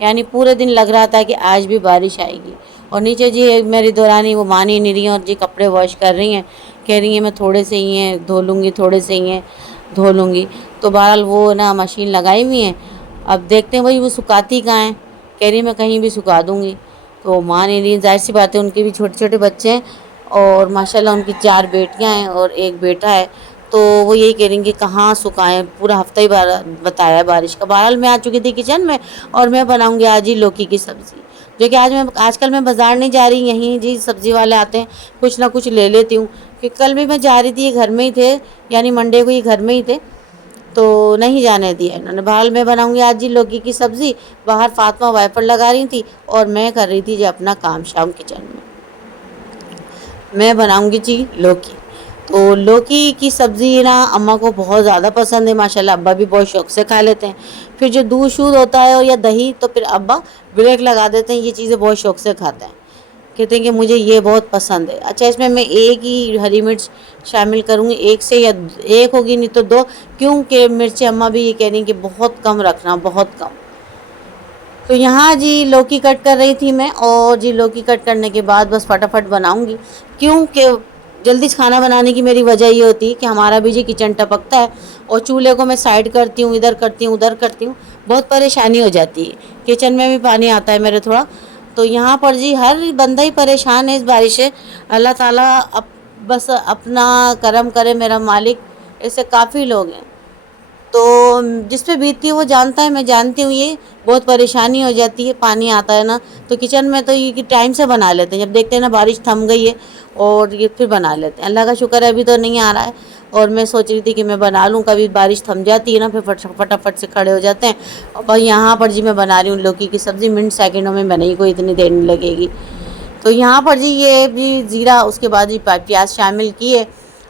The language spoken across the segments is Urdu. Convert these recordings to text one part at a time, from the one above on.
یعنی پورے دن لگ رہا تھا کہ آج بھی بارش آئے گی۔ اور نیچے جی میری دورانی وہ مان ہی نہیں رہی ہیں اور جی کپڑے واش کر رہی ہیں، کہہ رہی ہیں میں تھوڑے سے ہی ہیں دھو لوں گی، تھوڑے سے ہی ہیں دھو لوں گی۔ تو بہرحال وہ نا مشین لگائی ہوئی ہیں، اب دیکھتے ہیں بھائی وہ سکھاتی کہاں ہیں، کہہ رہی میں کہیں بھی سکھا دوں گی۔ تو مان ہی نہیں رہی، ظاہر سی بات ہے ان کے بھی چھوٹے چھوٹے بچے ہیں اور ماشاءاللہ ان کی 4 بیٹیاں ہیں اور 1 بیٹا ہے، تو وہ یہی کہہ رہی ہیں کہ کہاں سکھائیں، پورا ہفتہ ہی بتایا ہے بارش کا۔ بہرحال میں آ چکی تھی کچن میں اور میں بناؤں گی آج ہی لوکی کی سبزی، جو کہ آج کل میں بازار نہیں جا رہی، یہیں جی سبزی والے آتے ہیں، کچھ نہ کچھ لے لیتی ہوں، کہ کل بھی میں جا رہی تھی، یہ گھر میں ہی تھے، یعنی منڈے کو یہ گھر میں ہی تھے تو نہیں جانے دیا انہوں نے۔ بہرحال میں بناؤں گی آج ہی لوکی کی سبزی۔ باہر فاطمہ وائپر لگا رہی تھی اور میں کر رہی تھی جو اپنا کام شام کچن میں بناؤں گی جی لوکی۔ تو لوکی کی سبزی نا اماں کو بہت زیادہ پسند ہے ماشاءاللہ، ابا بھی بہت شوق سے کھا لیتے ہیں۔ پھر جو دودھ شودھ ہوتا ہے اور یا دہی تو پھر ابا بریک لگا دیتے ہیں، یہ چیزیں بہت شوق سے کھاتے ہیں، کہتے ہیں کہ مجھے یہ بہت پسند ہے۔ اچھا اس میں ایک ہی ہری مرچ شامل کروں گی، ایک سے یا ایک ہوگی نہیں تو 2، کیونکہ مرچیں اماں بھی یہ کہہ رہی ہیں کہ بہت کم رکھنا، بہت کم۔ تو یہاں جی لوکی کٹ کر رہی تھی میں، اور جی لوکی کٹ کرنے کے بعد بس فٹافٹ بناؤں گی، کیونکہ جلدی سے کھانا بنانے کی میری وجہ یہ ہوتی ہے کہ ہمارا بھی جی کچن ٹپکتا ہے اور چولہے کو میں سائڈ کرتی ہوں، ادھر کرتی ہوں ادھر کرتی ہوں، بہت پریشانی ہو جاتی ہے، کچن میں بھی پانی آتا ہے میرے تھوڑا۔ تو یہاں پر جی ہر بندہ ہی پریشان ہے اس بارش سے، اللہ تعالیٰ بس اپنا کرم کرے میرا مالک، ایسے کافی لوگ ہیں تو جس پہ بیتتی ہے وہ جانتا ہے، میں جانتی ہوں یہ بہت پریشانی ہو جاتی ہے، پانی آتا ہے نا تو کچن میں تو یہ ٹائم سے بنا لیتے ہیں، جب دیکھتے ہیں نا بارش تھم گئی ہے اور یہ پھر بنا لیتے ہیں۔ اللہ کا شکر ہے ابھی تو نہیں آ رہا ہے، اور میں سوچ رہی تھی کہ میں بنا لوں، کبھی بارش تھم جاتی ہے نا پھر فٹافٹ سے کھڑے ہو جاتے ہیں۔ اور یہاں پر جی میں بنا رہی ہوں لوکی کی سبزی، منٹ سیکنڈوں میں بنے گی، کوئی اتنی دیر نہیں لگے گی۔ تو یہاں پر جی یہ بھی زیرہ، اس کے بعد جی پیاز شامل کیے،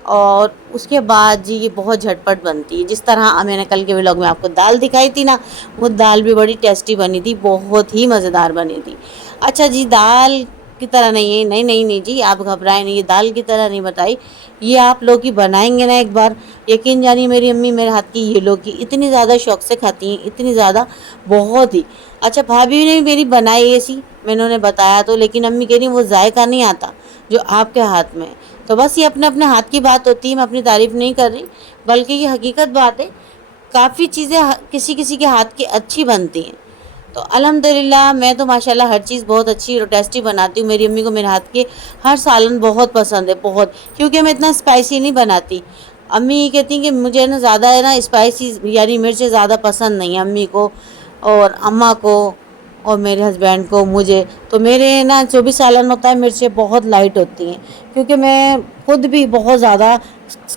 اور اس کے بعد جی یہ بہت جھٹپٹ بنتی ہے، جس طرح میں نے کل کے ولاگ میں آپ کو دال دکھائی تھی نا، وہ دال بھی بڑی ٹیسٹی بنی تھی، بہت ہی مزیدار بنی تھی۔ اچھا جی دال کی طرح نہیں ہے، نہیں جی آپ گھبرائیں نہیں، یہ دال کی طرح نہیں بتائی، یہ آپ لوکی بنائیں گے نا ایک بار، یقین جانیے میری امی میرے ہاتھ کی یہ لوکی اتنی زیادہ شوق سے کھاتی ہیں، اتنی زیادہ، بہت ہی۔ اچھا بھابھی نے میری بنائی ایسی، میں انہوں نے بتایا تو، لیکن امی کہہ رہی ہیں وہ ذائقہ نہیں آتا جو آپ کے ہاتھ میں ہے۔ تو بس یہ اپنے اپنے ہاتھ کی بات ہوتی ہے، میں اپنی تعریف نہیں کر رہی، بلکہ یہ حقیقت بات ہے، کافی چیزیں کسی کسی کے ہاتھ کی اچھی بنتی ہیں۔ تو الحمدللہ میں تو ماشاءاللہ ہر چیز بہت اچھی اور ٹیسٹی بناتی ہوں، میری امی کو میرے ہاتھ کے ہر سالن بہت پسند ہے، بہت، کیونکہ میں اتنا اسپائسی نہیں بناتی۔ امی یہ کہتی ہیں کہ مجھے نا زیادہ ہے نا اسپائسی یعنی مرچیں زیادہ پسند نہیں ہیں امی کو اور اماں کو اور میرے ہسبینڈ کو، مجھے تو میرے نا جو بھی سالن ہوتا ہے مرچیں بہت لائٹ ہوتی ہیں، کیونکہ میں خود بھی بہت زیادہ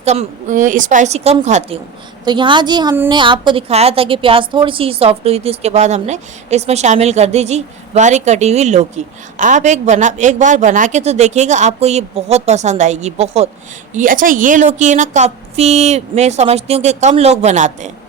کم اسپائسی کم کھاتی ہوں۔ تو یہاں جی ہم نے آپ کو دکھایا تھا کہ پیاز تھوڑی سی سافٹ ہوئی تھی، اس کے بعد ہم نے اس میں شامل کر دی جی باریک کٹی ہوئی لوکی۔ آپ ایک بار بنا کے تو دیکھیے گا، آپ کو یہ بہت پسند آئے گی، بہت۔ یہ اچھا یہ لوکی ہے نا کافی، میں سمجھتی ہوں کہ کم لوگ بناتے ہیں،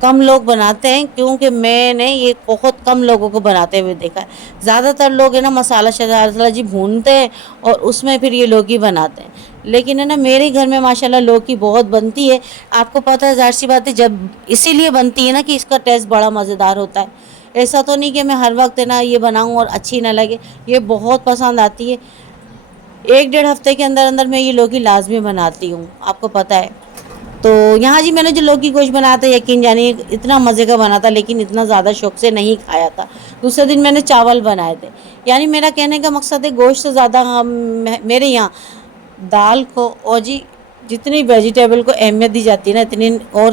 کم لوگ بناتے ہیں، کیونکہ میں نے یہ بہت کم لوگوں کو بناتے ہوئے دیکھا ہے۔ زیادہ تر لوگ ہے نا مسالہ جی بھونتے ہیں اور اس میں پھر یہ لوکی بناتے ہیں، لیکن ہے نا میرے گھر میں ماشاءاللہ لوکی بہت بنتی ہے۔ آپ کو پتہ ہے ظاہر سی بات ہے، جب اسی لیے بنتی ہے نا کہ اس کا ٹیسٹ بڑا مزیدار ہوتا ہے، ایسا تو نہیں کہ میں ہر وقت ہے نا یہ بناؤں اور اچھی نہ لگے، یہ بہت پسند آتی ہے۔ 1 ڈیڑھ ہفتے کے اندر اندر میں یہ لوکی لازمی بناتی ہوں، آپ کو پتہ ہے۔ تو یہاں جی میں نے جو لوکی گوشت بنایا تھا، یقین جانیے اتنا مزے کا بنا تھا، لیکن اتنا زیادہ شوق سے نہیں کھایا تھا۔ دوسرے دن میں نے چاول بنائے تھے، یعنی میرا کہنے کا مقصد ہے گوشت سے زیادہ میرے یہاں دال کو اور جی جتنی ویجیٹیبل کو اہمیت دی جاتی ہے نا، اتنی اور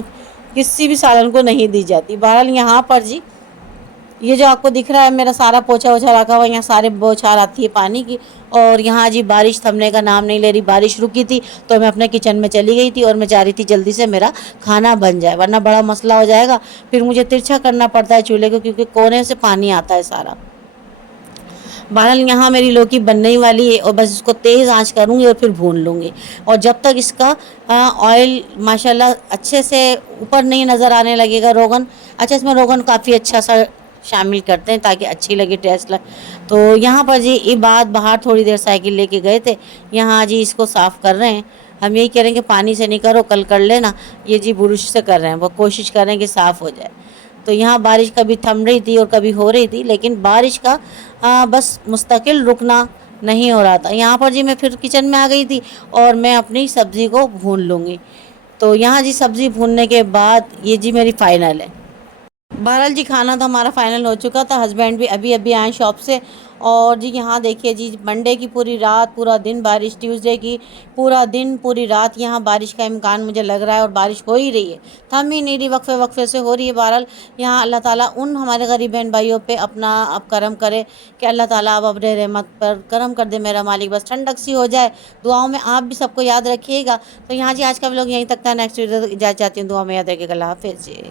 کسی بھی سالن کو نہیں دی جاتی۔ بہرحال یہاں پر جی یہ جو آپ کو دکھ رہا ہے میرا سارا پوچھا ووچھا رکھا ہوا، یہاں سارے بوچھار آتی ہے پانی کی، اور یہاں جی بارش تھمنے کا نام نہیں لے رہی، بارش رکی تھی تو میں اپنے کچن میں چلی گئی تھی اور میں چاہ رہی تھی جلدی سے میرا کھانا بن جائے، ورنہ بڑا مسئلہ ہو جائے گا، پھر مجھے ترچھا کرنا پڑتا ہے چولہے کو، کیونکہ کونے سے پانی آتا ہے سارا۔ بہرحال یہاں میری لوکی بننے ہی والی ہے، اور بس اس کو تیز آنچ کروں گی اور پھر بھون لوں گی، اور جب تک اس کا آئل ماشاءاللہ اچھے سے اوپر نہیں نظر آنے لگے گا روغن، اچھا اس میں روغن کافی اچھا سا شامل کرتے ہیں تاکہ اچھی لگے ٹیسٹ لگے۔ تو یہاں پر جی یہ بات باہر تھوڑی دیر سائیکل لے کے گئے تھے، یہاں جی اس کو صاف کر رہے ہیں، ہم یہی کہہ رہے ہیں کہ پانی سے نہیں کرو، کل کر لینا، یہ جی برش سے کر رہے ہیں، وہ کوشش کر رہے ہیں کہ صاف ہو جائے۔ تو یہاں بارش کبھی تھم رہی تھی اور کبھی ہو رہی تھی، لیکن بارش کا بس مستقل رکنا نہیں ہو رہا تھا۔ یہاں پر جی میں پھر کچن میں آ گئی تھی اور میں اپنی سبزی کو بھون لوں گی۔ تو یہاں جی سبزی بھوننے کے بعد یہ جی میری فائنل ہے۔ بہرحال جی کھانا تو ہمارا فائنل ہو چکا تھا، ہسبینڈ بھی ابھی ابھی آئے شاپ سے، اور جی یہاں دیکھیے جی منڈے کی پوری رات پورا دن بارش، ٹیوزڈے کی پورا دن پوری رات یہاں بارش کا امکان مجھے لگ رہا ہے، اور بارش ہو ہی رہی ہے، تھم ہی نہیں رہی، وقفے وقفے سے ہو رہی ہے۔ بہرحال یہاں اللہ تعالیٰ ان ہمارے غریب بہن بھائیوں پہ اپنا اب کرم کرے کہ اللہ تعالیٰ اب اپنے رحمت پر کرم کر دے میرا مالک، بس ٹھنڈک سی ہو جائے۔ دعاؤں میں آپ بھی سب کو یاد رکھیے گا۔ تو یہاں جی آج کا ویلوگ یہیں تک تھا، نیکسٹ ویڈیو اجازت چاہتی ہوں، دعا میں یاد رکھیے گا۔ اللہ حافظ جی۔